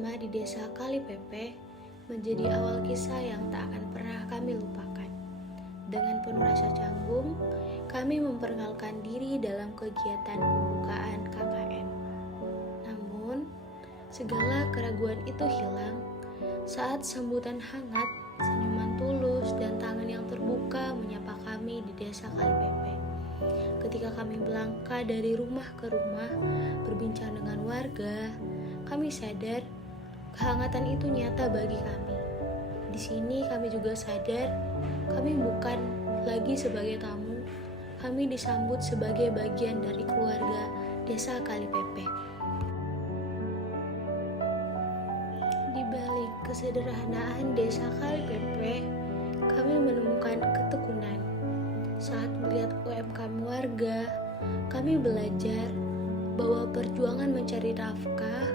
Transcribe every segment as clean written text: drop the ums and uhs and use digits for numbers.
bersama di desa Kalipepe menjadi awal kisah yang tak akan pernah kami lupakan. Dengan penuh rasa canggung, kami memperkenalkan diri dalam kegiatan pembukaan KKN. Namun, segala keraguan itu hilang saat sambutan hangat, senyuman tulus, dan tangan yang terbuka menyapa kami di desa Kalipepe. Ketika kami melangkah dari rumah ke rumah, berbincang dengan warga, kami sadar kehangatan itu nyata bagi kami. Di sini kami juga sadar kami bukan lagi sebagai tamu, kami disambut sebagai bagian dari keluarga desa Kalipepe. Di balik kesederhanaan desa Kalipepe, kami menemukan ketekunan. Saat melihat UMKM warga, kami belajar bahwa perjuangan mencari nafkah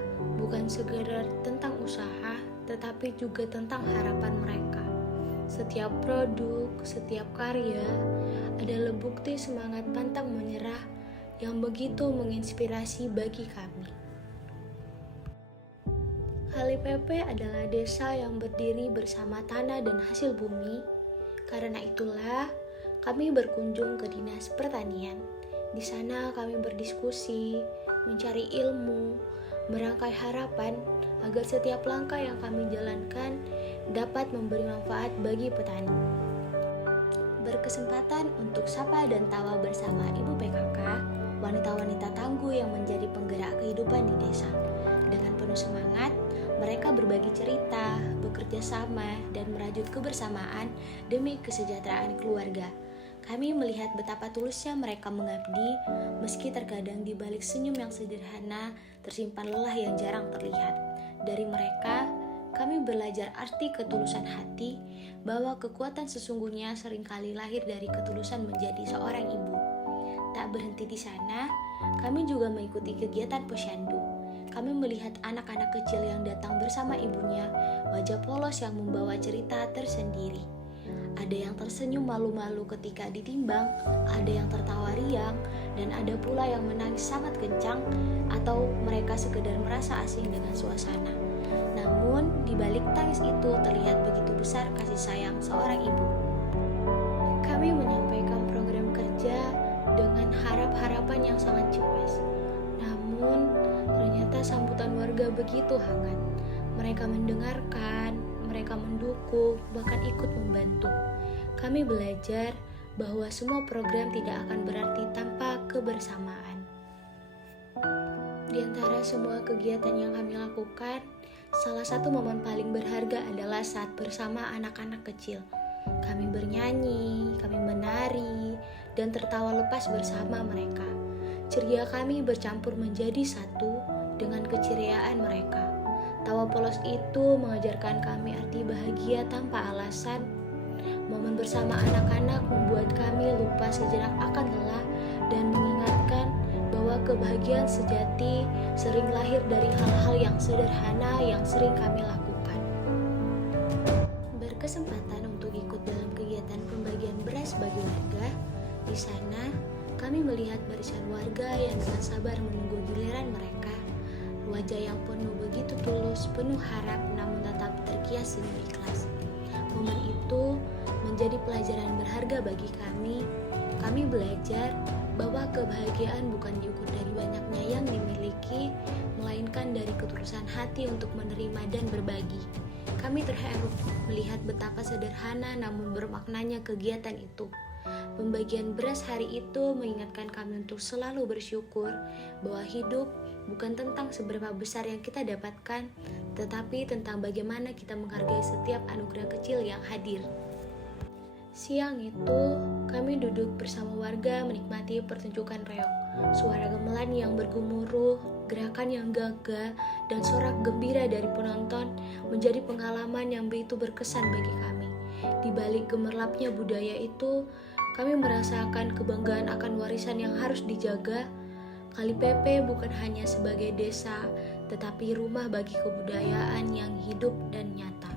bukan sekedar tentang usaha, tetapi juga tentang harapan mereka. Setiap produk, setiap karya adalah bukti semangat pantang menyerah yang begitu menginspirasi bagi kami. Kalipepe adalah desa yang berdiri bersama tanah dan hasil bumi. Karena itulah kami berkunjung ke Dinas Pertanian. Di sana kami berdiskusi, mencari ilmu, merangkai harapan agar setiap langkah yang kami jalankan dapat memberi manfaat bagi petani. Berkesempatan untuk sapa dan tawa bersama Ibu PKK, wanita-wanita tangguh yang menjadi penggerak kehidupan di desa. Dengan penuh semangat, mereka berbagi cerita, bekerja sama, dan merajut kebersamaan demi kesejahteraan keluarga. Kami melihat betapa tulusnya mereka mengabdi, meski terkadang di balik senyum yang sederhana tersimpan lelah yang jarang terlihat. Dari mereka, kami belajar arti ketulusan hati, bahwa kekuatan sesungguhnya seringkali lahir dari ketulusan menjadi seorang ibu. Tak berhenti di sana, kami juga mengikuti kegiatan posyandu. Kami melihat anak-anak kecil yang datang bersama ibunya, wajah polos yang membawa cerita tersendiri. Ada yang tersenyum malu-malu ketika ditimbang, ada yang tertawa riang, dan ada pula yang menangis sangat kencang atau mereka sekedar merasa asing dengan suasana. Namun, di balik tangis itu terlihat begitu besar kasih sayang seorang ibu. Kami menyampaikan program kerja dengan harap-harapan yang sangat cemas. Namun, ternyata sambutan warga begitu hangat. Mereka mendengarkan, mereka mendukung, bahkan ikut membantu. Kami belajar bahwa semua program tidak akan berarti tanpa kebersamaan. Di antara semua kegiatan yang kami lakukan, salah satu momen paling berharga adalah saat bersama anak-anak kecil. Kami bernyanyi, kami menari, dan tertawa lepas bersama mereka. Ceria kami bercampur menjadi satu dengan keceriaan mereka. Tawa polos itu mengajarkan kami arti bahagia tanpa alasan. Momen bersama anak-anak membuat kami lupa sejenak akan lelah dan mengingatkan bahwa kebahagiaan sejati sering lahir dari hal-hal yang sederhana yang sering kami lakukan. Berkesempatan untuk ikut dalam kegiatan pembagian beras bagi warga, di sana kami melihat barisan warga yang dengan sabar menunggu giliran mereka. Wajah yang penuh begitu tulus, penuh harap, namun tetap terkias dengan ikhlas. Momen itu menjadi pelajaran berharga bagi kami. Kami belajar bahwa kebahagiaan bukan diukur dari banyaknya yang dimiliki, melainkan dari ketulusan hati untuk menerima dan berbagi. Kami terharu melihat betapa sederhana namun bermaknanya kegiatan itu. Pembagian beras hari itu mengingatkan kami untuk selalu bersyukur bahwa hidup bukan tentang seberapa besar yang kita dapatkan, tetapi tentang bagaimana kita menghargai setiap anugerah kecil yang hadir. Siang itu, kami duduk bersama warga menikmati pertunjukan reog. Suara gamelan yang bergemuruh, gerakan yang gagah, dan sorak gembira dari penonton menjadi pengalaman yang begitu berkesan bagi kami. Di balik gemerlapnya budaya itu, kami merasakan kebanggaan akan warisan yang harus dijaga. Kalipepe bukan hanya sebagai desa, tetapi rumah bagi kebudayaan yang hidup dan nyata.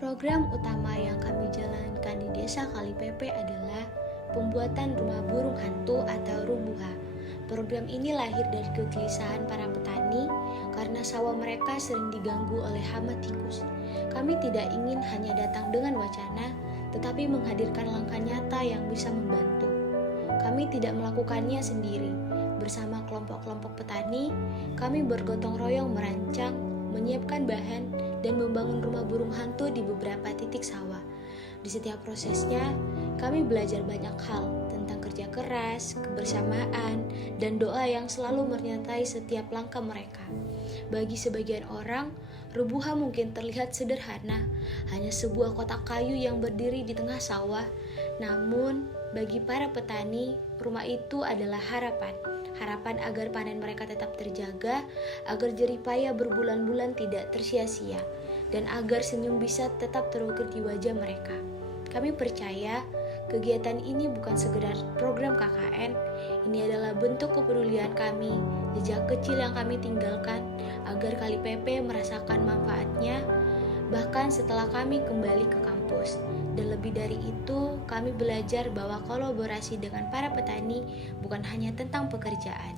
Program utama yang kami jalankan di desa Kalipepe adalah pembuatan rumah burung hantu atau rumbuha. Program ini lahir dari kegelisahan para petani karena sawah mereka sering diganggu oleh hama tikus. Kami tidak ingin hanya datang dengan wacana, tetapi menghadirkan langkah nyata yang bisa membantu. Kami tidak melakukannya sendiri. Bersama kelompok-kelompok petani, kami bergotong royong merancang, menyiapkan bahan, dan membangun rumah burung hantu di beberapa titik sawah. Di setiap prosesnya, kami belajar banyak hal tentang kerja keras, kebersamaan, dan doa yang selalu menyertai setiap langkah mereka. Bagi sebagian orang, Rubuha mungkin terlihat sederhana, hanya sebuah kotak kayu yang berdiri di tengah sawah. Namun, bagi para petani, rumah itu adalah harapan. Harapan agar panen mereka tetap terjaga, agar jerih payah berbulan-bulan tidak tersia-sia, dan agar senyum bisa tetap terukir di wajah mereka. Kami percaya kegiatan ini bukan sekedar program KKN, ini adalah bentuk kepedulian kami, jejak kecil yang kami tinggalkan agar KLIPP merasakan manfaatnya, bahkan setelah kami kembali ke kampus. Dan lebih dari itu, kami belajar bahwa kolaborasi dengan para petani bukan hanya tentang pekerjaan.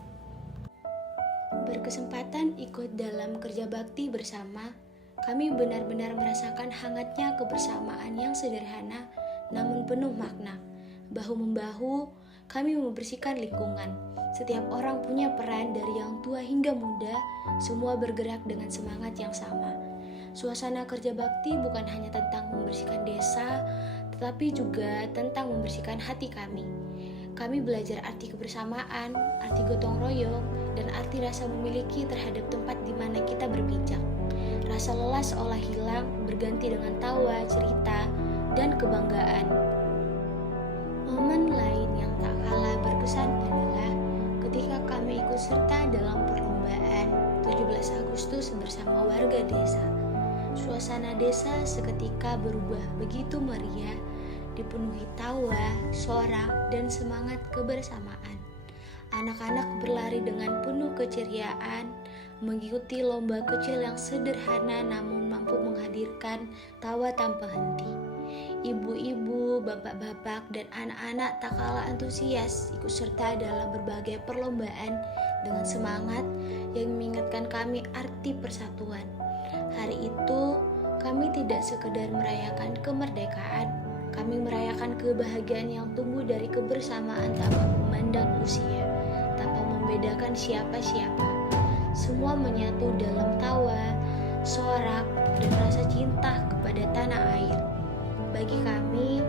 Berkesempatan ikut dalam kerja bakti bersama, kami benar-benar merasakan hangatnya kebersamaan yang sederhana namun penuh makna. Bahu-membahu, kami membersihkan lingkungan. Setiap orang punya peran dari yang tua hingga muda, semua bergerak dengan semangat yang sama. Suasana kerja bakti bukan hanya tentang membersihkan desa, tetapi juga tentang membersihkan hati kami. Kami belajar arti kebersamaan, arti gotong royong, dan arti rasa memiliki terhadap tempat di mana kita berpijak. Rasa lelah seolah hilang, berganti dengan tawa, cerita, dan kebanggaan. Momen lain yang tak kalah berkesan adalah ketika kami ikut serta dalam perlombaan 17 Agustus bersama warga desa. Suasana desa seketika berubah begitu meriah, dipenuhi tawa, sorak, dan semangat kebersamaan. Anak-anak berlari dengan penuh keceriaan, mengikuti lomba kecil yang sederhana namun mampu menghadirkan tawa tanpa henti. Ibu-ibu, bapak-bapak, dan anak-anak tak kalah antusias ikut serta dalam berbagai perlombaan dengan semangat yang mengingatkan kami arti persatuan. Hari itu, kami tidak sekedar merayakan kemerdekaan, kami merayakan kebahagiaan yang tumbuh dari kebersamaan tanpa memandang usia, tanpa membedakan siapa-siapa. Semua menyatu dalam tawa, sorak, dan rasa cinta kepada tanah air. Bagi kami,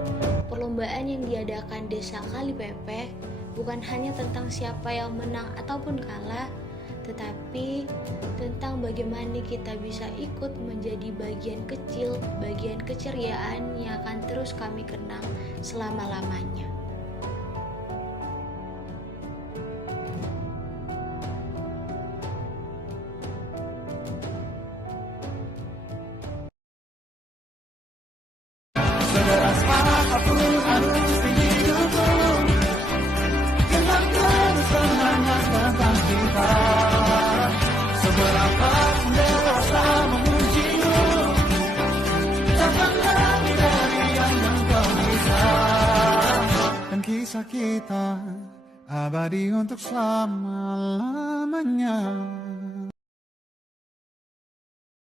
perlombaan yang diadakan Desa KLIPP bukan hanya tentang siapa yang menang ataupun kalah, tetapi tentang bagaimana kita bisa ikut menjadi bagian kecil, bagian keceriaan yang akan terus kami kenang selama-lamanya. Sederas apapun harus didukung, tentang terus semangat tentang kita. Seberapa pun dewasa memujimu, takkan lebih dari yang engkau bisa. Dan kisah kita abadi untuk selama-lamanya.